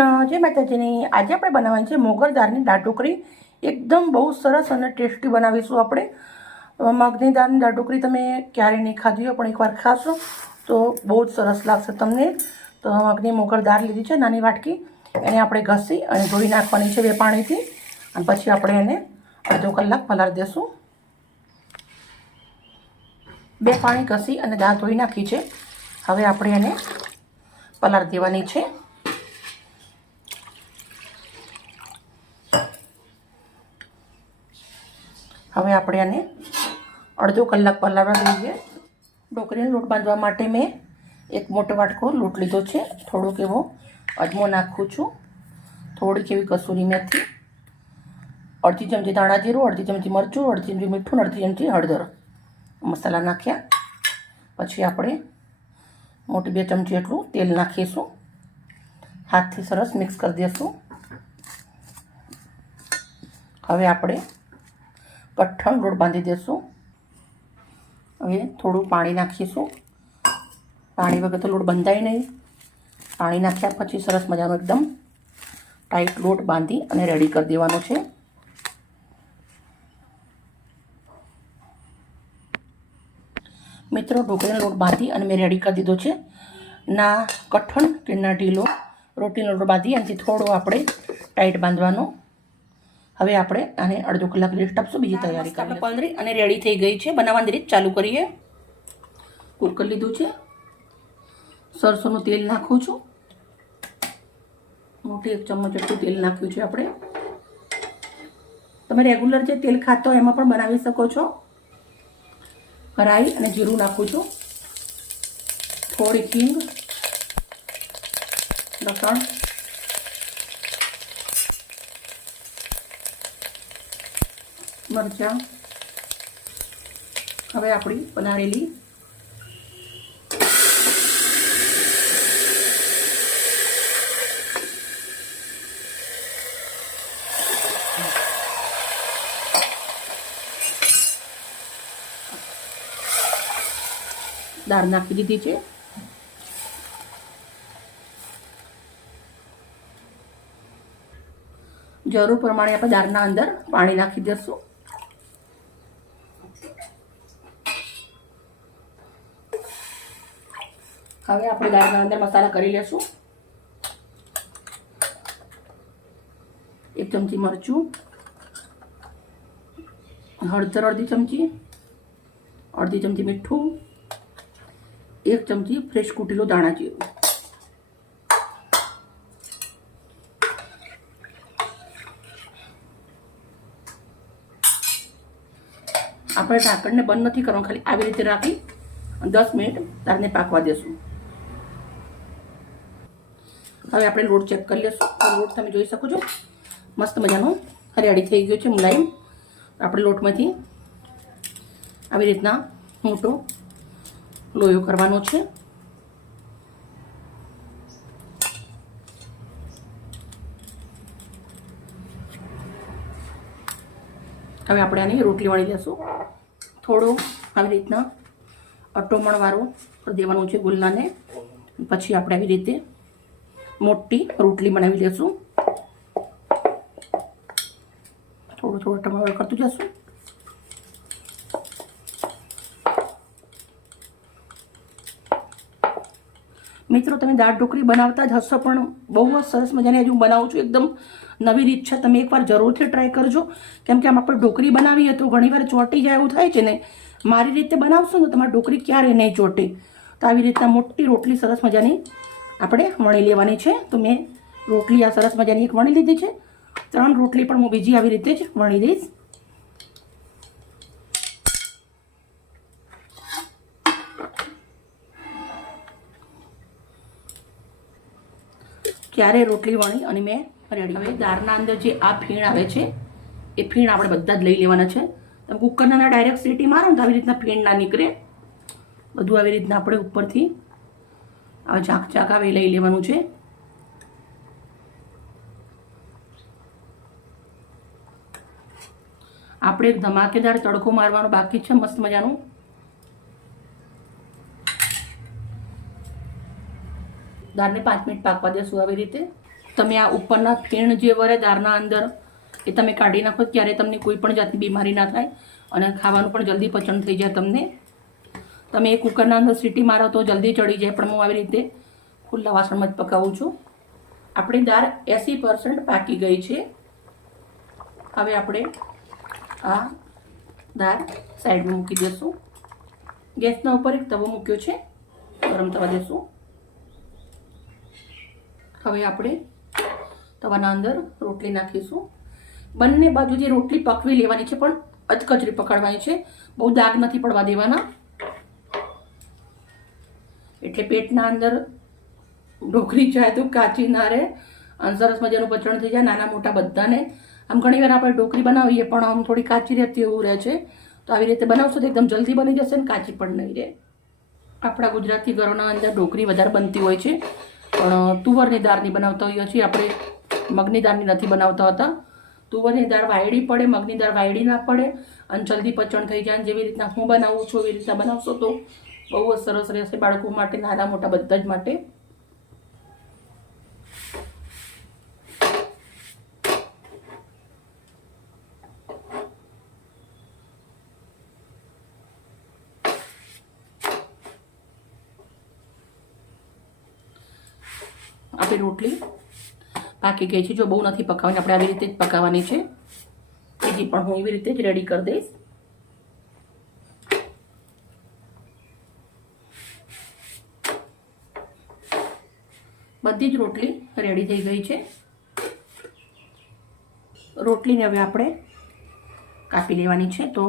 કૃષ્ણ, જય માતાજીની। આજે આપણે બનાવવાની છે મોગર દાળની દાળ ઢોકળી। એકદમ બહુ સરસ અને ટેસ્ટી બનાવીશું આપણે। મગની દાળની દાળ ઢોકળી તમે ક્યારેય નહીં ખાધી હોય, પણ એકવાર ખાશો તો બહુ જ સરસ લાગશે તમને। તો મગની મોગર દાળ લીધી છે નાની વાટકી, એને આપણે ઘસી અને ધોઈ નાખવાની છે 2 પાણીથી, અને પછી આપણે એને અડધો કલાક પલાળી દેશું। 2 પાણી ઘસી અને દાળ ધોઈ નાખી છે। હવે આપણે એને પલાળી દેવાની છે। હવે આપણે આને અડધો કલાક પલાળવા દઈએ। ઢોકળીનો લોટ બાંધવા માટે મેં એક મોટો વાટકો લોટ લીધો છે। થોડોક એવો અજમો નાખું છું, થોડીક એવી કસૂરી મેથી, અડધી ચમચી ધાણા જીરું, અડધી ચમચી મરચું, અડધી ચમચી મીઠું, અડધી ચમચી હળદર મસાલા નાખ્યા। પછી આપણે મોટી 2 ચમચી એટલું તેલ નાખીશું, હાથથી સરસ મિક્સ કરી દઈશું। હવે આપણે કઠણ લોટ બાંધી દઈશું। હવે થોડું પાણી નાખીશું, પાણી વગર તો લોટ બંધાય નહીં। પાણી નાખ્યા પછી સરસ મજાનો એકદમ ટાઈટ લોટ બાંધી અને રેડી કરી દેવાનો છે। મિત્રો, ઢોકળીનો લોટ બાંધી અને મેં રેડી કરી દીધો છે। ના કઠણ કે ના ઢીલો, રોટીનો લોટ બાંધી એનાથી થોડો આપણે ટાઈટ બાંધવાનો। હવે આપણે આને અડધો કલાક રેસ્ટ આપશું, બીજી તૈયારી કરી પલળી અને રેડી થઈ ગઈ છે। બનાવવાની રીત ચાલુ કરીએ। કુકર લીધું છે, સરસોનું તેલ નાખું છું, મોટી 1 ચમચ જેટલું તેલ નાખ્યું છે આપણે। તમે રેગ્યુલર જે તેલ ખાતા હોય એમાં પણ બનાવી શકો છો। રાઈ અને જીરું નાખું છું, થોડી હિંગ, લસણ, મરચાં। હવે આપણી બનાવેલી દાળ નાખી દીધી છે। જરૂર પ્રમાણે આપણે દાળના અંદર પાણી નાખી દઈશું। હવે આપણે દાળના અંદર મસાલા કરી લેશું। 1 ચમચી મરચું, હળદર અડધી ચમચી, અડધી ચમચી મીઠું, 1 ચમચી ફ્રેશ કૂટેલું ધાણા જીરું। આપણે ઢાંકણને બંધ નથી કરવાનું, ખાલી આવી રીતે રાખી 10 મિનિટ દાળને પાકવા દેશું। હવે આપણે લોટ ચેક કરી લઈશું। લોટ તમે જોઈ શકો છો મસ્ત મજાનો રેડી થઈ ગયો છે, મુલાયમ। આપણે લોટમાંથી આવી રીતના મોટો લોયો કરવાનો છે। હવે આપણે આની રોટલી વણી લેશું। થોડો આવી રીતના અટોમણવાળો દેવાનું છે ગુલ્લાને, પછી આપણે આવી રીતે મોટી રોટલી બનાવી લેશું। થોડું થોડું ટમાટર કરતું જશું। મિત્રો, તમે દાળ ઢોકળી બનાવતા જ હશો, પણ બહુ જ સરસ મજાની હજુ હું બનાવું છું। એકદમ નવી રીત છે, તમે એકવાર જરૂરથી ટ્રાય કરજો, કેમ કે આમ આપણે ઢોકળી બનાવીએ તો ઘણીવાર ચોંટી જાય એવું થાય છે ને। મારી રીતે બનાવશો ને તમારી ઢોકળી ક્યારેય નહીં ચોંટે। તો આવી રીતના મોટી રોટલી સરસ મજાની આપણે વણી લેવાની છે। તો મેં રોટલી આ સરસ મજાની એક વણી લીધી છે, 3 રોટલી પણ હું બીજી આવી રીતે જ વણી દઈશ। ક્યારે રોટલી વણી અને મેં રેડી। હવે દાળના અંદર જે આ ફીણ આવે છે એ ફીણ આપણે બધા જ લઈ લેવાના છે। તમે કુકરના ડાયરેક્ટ સીટી મારો ને તો આવી રીતના ફીણ ના નીકળે। બધું આવી રીતના આપણે ઉપરથી આ ઝાંક ઝાંક આવે લઈ લેવાનું છે। આપણે એક ધમાકેદાર તડકો મારવાનો બાકી છે મસ્ત મજાનું। દાળને 5 મિનિટ પાકવા દેશું આવી રીતે। તમે આ ઉપરના ફીણ જે વરે દાળના અંદર એ તમે કાઢી નાખો ત્યારે તમને કોઈ પણ જાતની બીમારી ના થાય અને ખાવાનું પણ જલ્દી પચન થઈ જાય તમને. તમે એ કુકરના અંદર સીટી મારો તો જલ્દી ચડી જાય, પણ હું આવી રીતે ખુલ્લા વાસણમાં જ પકાવું છું. આપણી દાળ 80% પાકી ગઈ છે. હવે આપણે આ દાળ સાઈડમાં મૂકી દઈશું. ગેસના ઉપર એક તવો મૂક્યો છે, ગરમ થવા દેશું. હવે આપણે તવાના અંદર રોટલી નાખીશું. બંને બાજુથી રોટલી પકવી લેવાની છે, પણ અધકચરી પકડવાની છે, બહુ દાગ નથી પડવા દેવાના, એટલે પેટના અંદર ઢોકળી જાય તો કાચી ના રહે અને સરસ મજાનું પચણ થઈ જાય નાના મોટા બધાને. આમ ઘણી વાર આપણે ઢોકળી બનાવીએ પણ આમ થોડી કાચી રહેતી એવું રહે છે, તો આવી રીતે બનાવશો તો એકદમ જલ્દી બની જશે ને કાચી પણ નહીં રહે. આપણા ગુજરાતી ઘરોના અંદર ઢોકળી વધારે બનતી હોય છે, પણ તુવરની દાળની બનાવતા હોઈએ છીએ આપણે, મગની દાળની નથી બનાવતા હોતા. તુવરની દાળ વાયડી પડે, મગની દાળ વાયડી ના પડે અને જલ્દી પચણ થઈ જાય. જેવી રીતના હું બનાવું છું એવી રીતના બનાવશો તો બહુ જ સરસ રહેશે, બાળકો માટે, નાના મોટા બધા જ માટે. આપણી રોટલી પાકી ગઈ છે. જો બહુ નથી પકાવવાની, આપણે આવી રીતે જ પકાવવાની છે. બીજી પણ હું એવી રીતે જ રેડી કરી દઈશ. બધી જ રોટલી રેડી થઈ ગઈ છે. રોટલીને હવે આપણે કાપી લેવાની છે. તો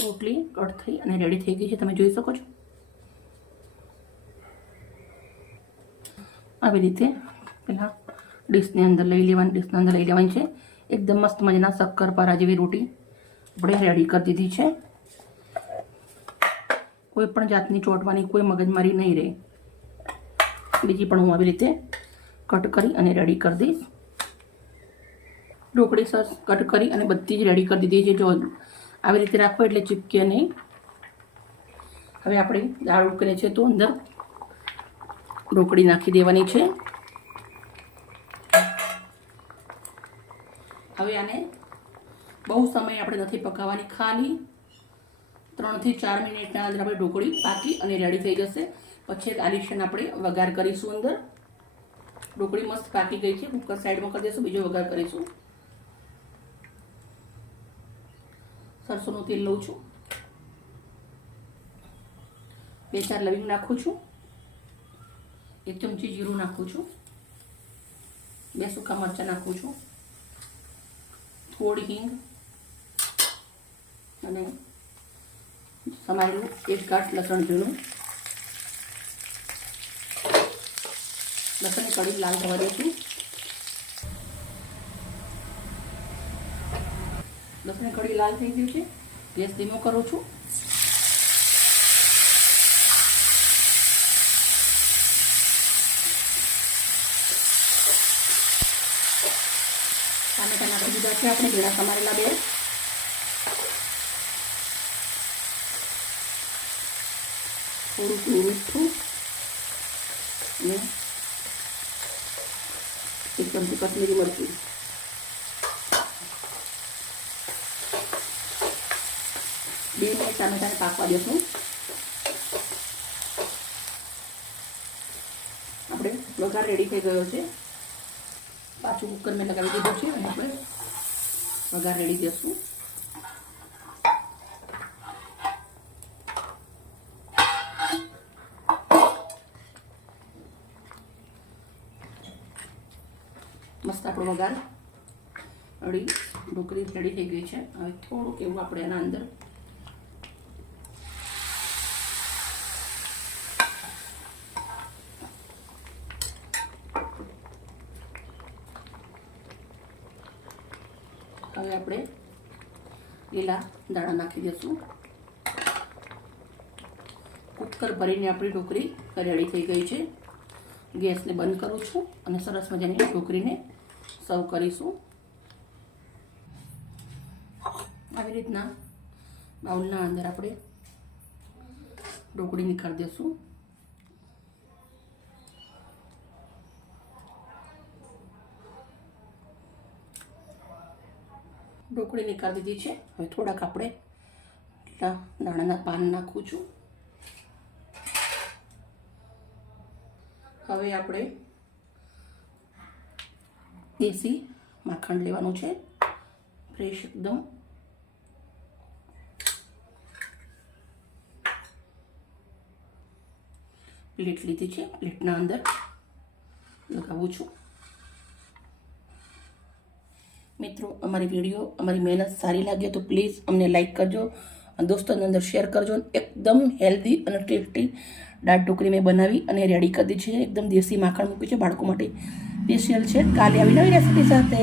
રોટલી કટ થઈ અને રેડી થઈ ગઈ છે, તમે જોઈ શકો છો. આવી રીતે પહેલાં ડીશની અંદર લઈ લેવાની છે. એકદમ મસ્ત મજાના શક્કરપારા જેવી રોટી આપણે રેડી કરી દીધી છે. કોઈ પણ જાતની ચોટવાની કોઈ મગજમારી નહીં રહે. બીજી પણ હું આવી રીતે કટ કરી અને રેડી કરી દઈશ. ઢોકળી સરસ કટ કરી અને બધી જ રેડી કરી દીધી છે. જો આવી રીતે રાખો એટલે ચીપકે નહીં. હવે આપણે દાળ ઉકળે છે તો અંદર ઢોકળી નાખી દેવાની છે. હવે આને બહુ સમય આપણે નથી પકાવવાની, ખાલી 3 થી 4 મિનિટના અંદર આપણે ઢોકળી પાકી અને રેડી થઈ જશે. પછી એક આલિશાન આપણે વઘાર કરીશું. અંદર ઢોકળી મસ્ત પાકી ગઈ છે, કુકર સાઈડમાં કરી દઈશું. બીજો વઘાર કરીશું. સરસોનું તેલ લઉં છું, 2-4 લવિંગ નાખું છું, 1 ચમચી જીરું નાખું છું, 2 સૂકા મરચાં નાખું છું, થોડી હિંગ અને સમારેલું 1 ગાંઠ લસણ ઝીણું. લસણની કળી લાલ થવા દઈશું. લસણની કળી લાલ થઈ ગઈ છે. ગેસ ધીમો કરું છું. ટામેટા નાખી દીધા છે આપણે, ઝીણા સમારેલા 2. થોડું મીઠું અને 1 ચમચી કશ્મીરી મરચું. ટામેટાને પાકવા દેશું. આપણે વઘાર રેડી થઈ ગયો છે. પાછું કુકર મેં લગાવી દીધું છે અને આપણે વઘાર રેડી દેશું. મસ્ત આપણો વઘાર ઢોકળી રેડી થઈ ગઈ છે. હવે થોડુંક એવું આપણે એના અંદર બાફેલા દાણા નાખી દઈશું. કુકર ભરીને આપણી ઢોકળી રેડી થઈ ગઈ છે. ગેસને બંધ કરું છું અને સરસ મજાની ઢોકળીને સર્વ કરીશું. આવી રીતના બાઉલના અંદર આપણે ઢોકળી નીકાળી દઈશું. ઢોકળી નીકાળી દીધી છે. હવે થોડાક આપણે દાણાના પાન નાખું છું. હવે આપણે દેશી માખણ લેવાનું છે, ફ્રેશ એકદમ. પ્લેટ લીધી છે, પ્લેટના અંદર લગાવું છું. મિત્રો, અમારી વિડીયો, અમારી મહેનત સારી લાગે તો પ્લીઝ અમને લાઈક કરજો, દોસ્તોની અંદર શેર કરજો. એકદમ હેલ્ધી અને ટેસ્ટી દાળ ઢોકળી મેં બનાવી અને રેડી કરી દીધી છે. એકદમ દેશી માખણ મૂક્યું છે બાળકો માટે સ્પેશિયલ છે. કાલે આવી નવી રેસીપી સાથે.